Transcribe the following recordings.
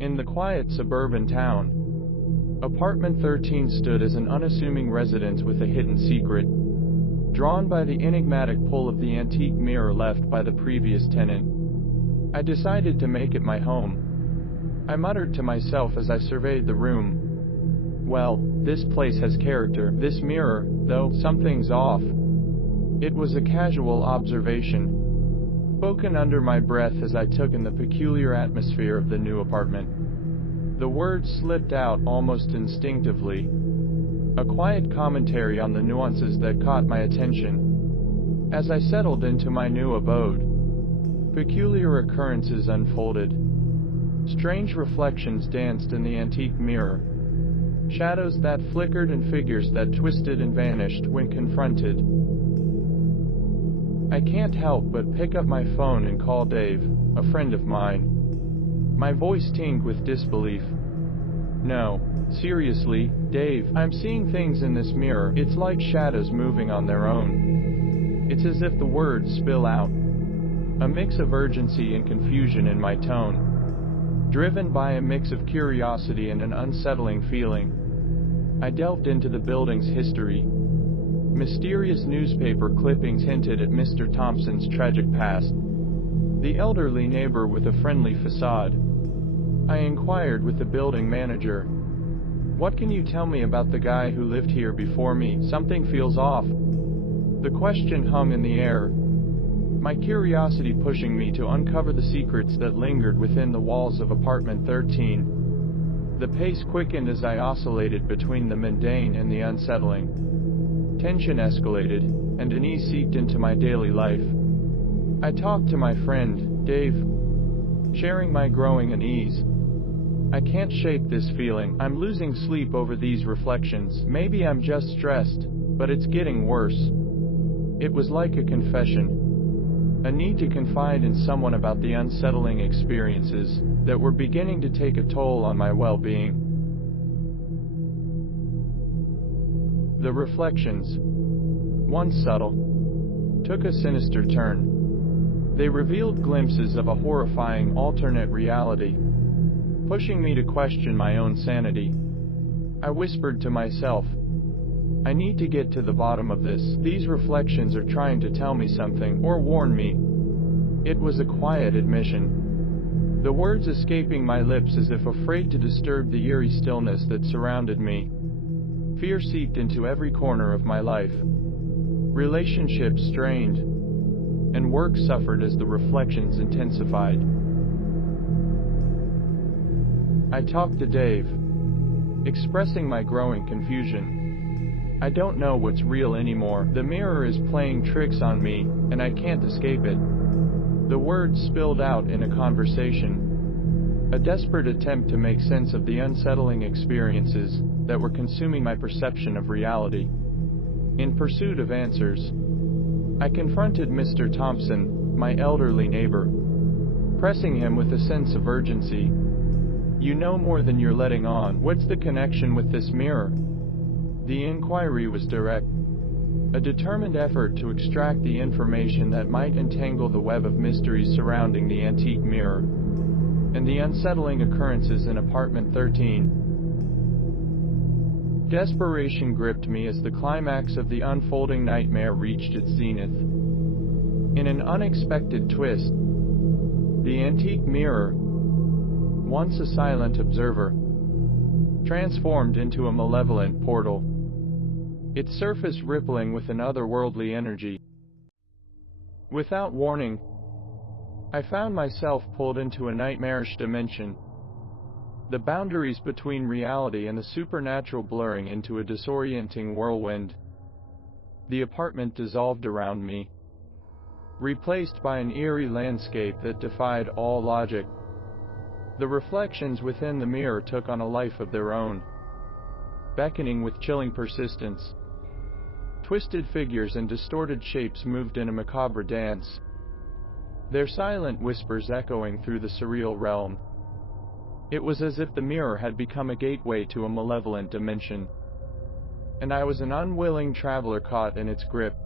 In the quiet suburban town, apartment 13 stood as an unassuming residence with a hidden secret, drawn by the enigmatic pull of the antique mirror left by the previous tenant. I decided to make it my home. I muttered to myself as I surveyed the room. Well, this place has character. This mirror, though, something's off. It was a casual observation, spoken under my breath as I took in the peculiar atmosphere of the new apartment. The words slipped out almost instinctively, a quiet commentary on the nuances that caught my attention. As I settled into my new abode, peculiar occurrences unfolded. Strange reflections danced in the antique mirror, shadows that flickered and figures that twisted and vanished when confronted. I can't help but pick up my phone and call Dave, a friend of mine. My voice tinged with disbelief. No, seriously, Dave, I'm seeing things in this mirror. It's like shadows moving on their own. It's as if the words spill out, a mix of urgency and confusion in my tone, driven by a mix of curiosity and an unsettling feeling. I delved into the building's history. Mysterious newspaper clippings hinted at Mr. Thompson's tragic past, the elderly neighbor with a friendly facade. I inquired with the building manager. What can you tell me about the guy who lived here before me? Something feels off. The question hung in the air, my curiosity pushing me to uncover the secrets that lingered within the walls of apartment 13. The pace quickened as I oscillated between the mundane and the unsettling. Tension escalated, and unease seeped into my daily life. I talked to my friend, Dave, sharing my growing unease. I can't shake this feeling. I'm losing sleep over these reflections. Maybe I'm just stressed, but it's getting worse. It was like a confession, a need to confide in someone about the unsettling experiences that were beginning to take a toll on my well-being. The reflections, once subtle, took a sinister turn. They revealed glimpses of a horrifying alternate reality, pushing me to question my own sanity. I whispered to myself, I need to get to the bottom of this. These reflections are trying to tell me something, or warn me. It was a quiet admission, the words escaping my lips as if afraid to disturb the eerie stillness that surrounded me. Fear seeped into every corner of my life. Relationships strained, and work suffered as the reflections intensified. I talked to Dave, expressing my growing confusion. I don't know what's real anymore. The mirror is playing tricks on me, and I can't escape it. The words spilled out in a conversation, a desperate attempt to make sense of the unsettling experiences that were consuming my perception of reality. In pursuit of answers, I confronted Mr. Thompson, my elderly neighbor, pressing him with a sense of urgency. You know more than you're letting on. What's the connection with this mirror? The inquiry was direct, a determined effort to extract the information that might entangle the web of mysteries surrounding the antique mirror and the unsettling occurrences in apartment 13. Desperation gripped me as the climax of the unfolding nightmare reached its zenith. In an unexpected twist, the antique mirror, once a silent observer, transformed into a malevolent portal, its surface rippling with an otherworldly energy. Without warning, I found myself pulled into a nightmarish dimension, the boundaries between reality and the supernatural blurring into a disorienting whirlwind. The apartment dissolved around me, replaced by an eerie landscape that defied all logic. The reflections within the mirror took on a life of their own, beckoning with chilling persistence. Twisted figures and distorted shapes moved in a macabre dance, their silent whispers echoing through the surreal realm. It was as if the mirror had become a gateway to a malevolent dimension, and I was an unwilling traveler caught in its grip.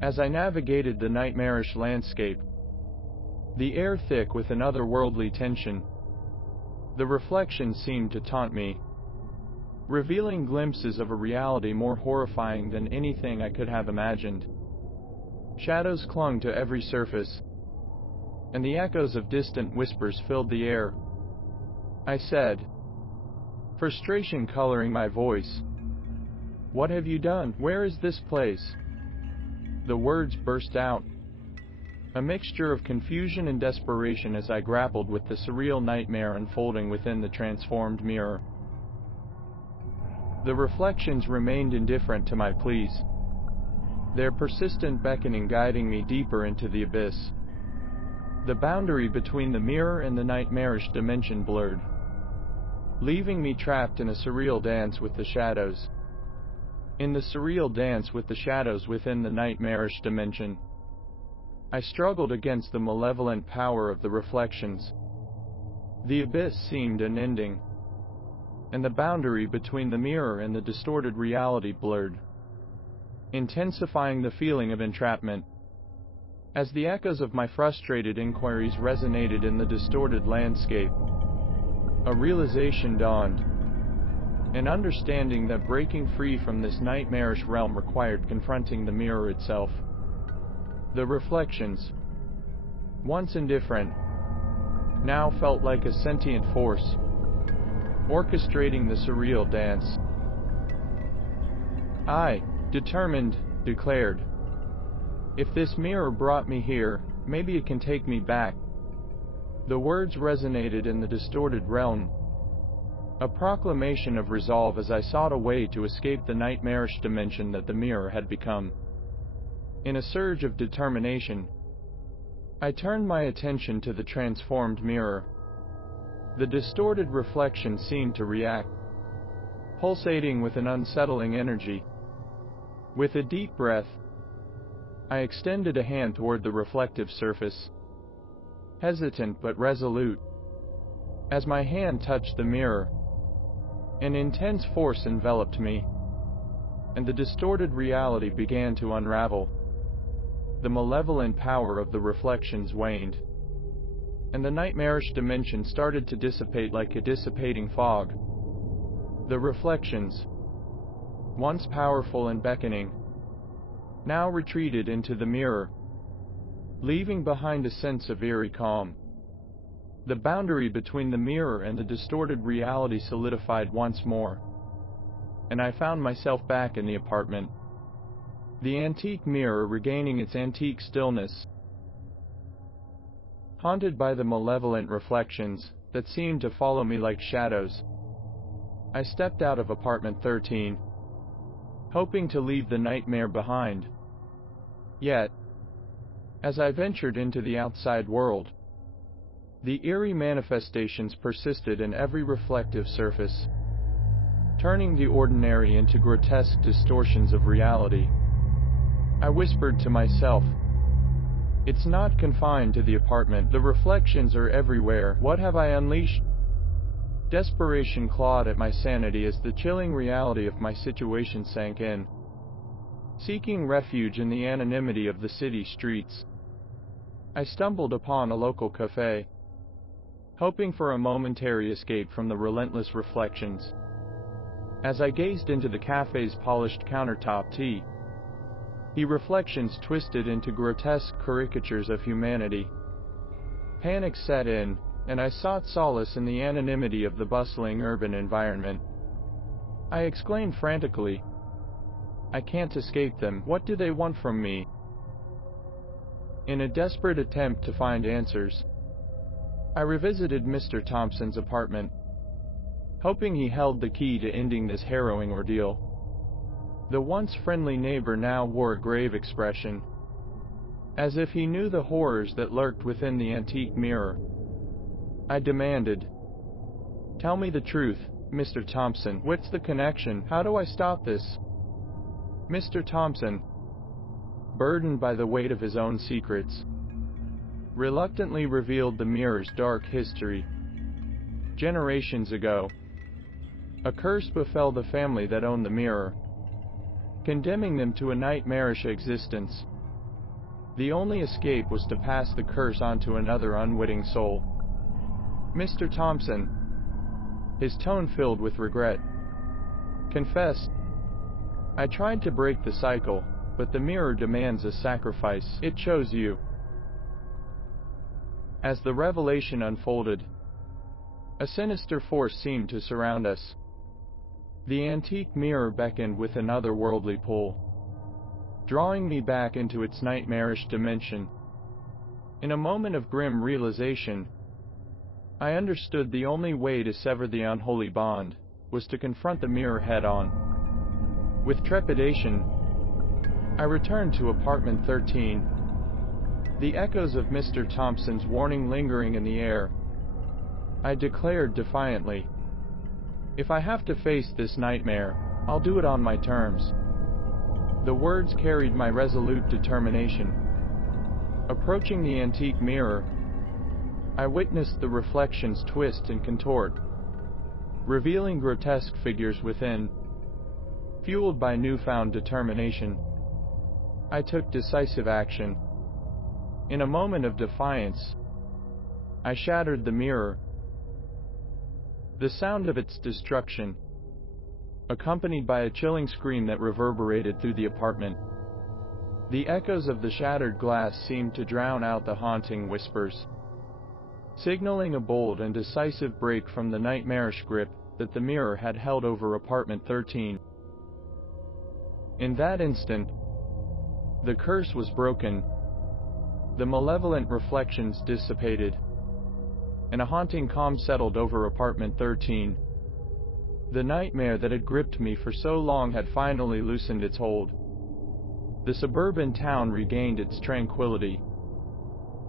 As I navigated the nightmarish landscape, the air thick with an otherworldly tension, The reflections seemed to taunt me, revealing glimpses of a reality more horrifying than anything I could have imagined. Shadows clung to every surface, and the echoes of distant whispers filled the air. I said, frustration coloring my voice, "What have you done? Where is this place?" The words burst out, a mixture of confusion and desperation as I grappled with the surreal nightmare unfolding within the transformed mirror. The reflections remained indifferent to my pleas, their persistent beckoning guiding me deeper into the abyss. The boundary between the mirror and the nightmarish dimension blurred, leaving me trapped in a surreal dance with the shadows. In the surreal dance with the shadows within the nightmarish dimension, I struggled against the malevolent power of the reflections. The abyss seemed unending, and the boundary between the mirror and the distorted reality blurred, intensifying the feeling of entrapment. As the echoes of my frustrated inquiries resonated in the distorted landscape, a realization dawned, an understanding that breaking free from this nightmarish realm required confronting the mirror itself. The reflections, once indifferent, now felt like a sentient force, orchestrating the surreal dance. I, determined, declared, "If this mirror brought me here, maybe it can take me back." The words resonated in the distorted realm, a proclamation of resolve as I sought a way to escape the nightmarish dimension that the mirror had become. In a surge of determination, I turned my attention to the transformed mirror. The distorted reflection seemed to react, pulsating with an unsettling energy. With a deep breath, I extended a hand toward the reflective surface, hesitant but resolute. As my hand touched the mirror, an intense force enveloped me, and the distorted reality began to unravel. The malevolent power of the reflections waned, and the nightmarish dimension started to dissipate like a dissipating fog. The reflections, once powerful and beckoning, now retreated into the mirror, leaving behind a sense of eerie calm. The boundary between the mirror and the distorted reality solidified once more, and I found myself back in the apartment, the antique mirror regaining its antique stillness. Haunted by the malevolent reflections that seemed to follow me like shadows, I stepped out of apartment 13, hoping to leave the nightmare behind. Yet, as I ventured into the outside world, the eerie manifestations persisted in every reflective surface, turning the ordinary into grotesque distortions of reality. I whispered to myself, "It's not confined to the apartment. The reflections are everywhere. What have I unleashed?" Desperation clawed at my sanity as the chilling reality of my situation sank in. Seeking refuge in the anonymity of the city streets, I stumbled upon a local cafe, hoping for a momentary escape from the relentless reflections. As I gazed into the cafe's polished countertop the reflections twisted into grotesque caricatures of humanity. Panic set in, and I sought solace in the anonymity of the bustling urban environment. I exclaimed frantically, "I can't escape them. What do they want from me?" In a desperate attempt to find answers, I revisited Mr. Thompson's apartment, hoping he held the key to ending this harrowing ordeal. The once friendly neighbor now wore a grave expression, as if he knew the horrors that lurked within the antique mirror. I demanded, "Tell me the truth, Mr. Thompson. What's the connection? How do I stop this?" Mr. Thompson, burdened by the weight of his own secrets, reluctantly revealed the mirror's dark history. Generations ago, a curse befell the family that owned the mirror, condemning them to a nightmarish existence. The only escape was to pass the curse on to another unwitting soul. Mr. Thompson, his tone filled with regret. Confess. I tried to break the cycle, but the mirror demands a sacrifice. It chose you. As the revelation unfolded, a sinister force seemed to surround us. The antique mirror beckoned with an otherworldly pull, drawing me back into its nightmarish dimension. In a moment of grim realization, I understood the only way to sever the unholy bond was to confront the mirror head-on. With trepidation, I returned to apartment 13, the echoes of Mr. Thompson's warning lingering in the air. I declared defiantly, "If I have to face this nightmare, I'll do it on my terms." The words carried my resolute determination. Approaching the antique mirror, I witnessed the reflections twist and contort, revealing grotesque figures within. Fueled by newfound determination, I took decisive action. In a moment of defiance, I shattered the mirror. The sound of its destruction, accompanied by a chilling scream that reverberated through the apartment. The echoes of the shattered glass seemed to drown out the haunting whispers, signaling a bold and decisive break from the nightmarish grip that the mirror had held over apartment 13. In that instant, the curse was broken, the malevolent reflections dissipated, and a haunting calm settled over apartment 13. The nightmare that had gripped me for so long had finally loosened its hold. The suburban town regained its tranquility,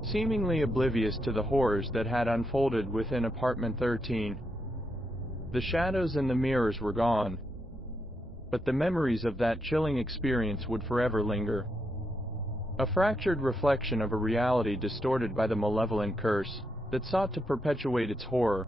seemingly oblivious to the horrors that had unfolded within apartment 13. The shadows and the mirrors were gone, but the memories of that chilling experience would forever linger. A fractured reflection of a reality distorted by the malevolent curse that sought to perpetuate its horror.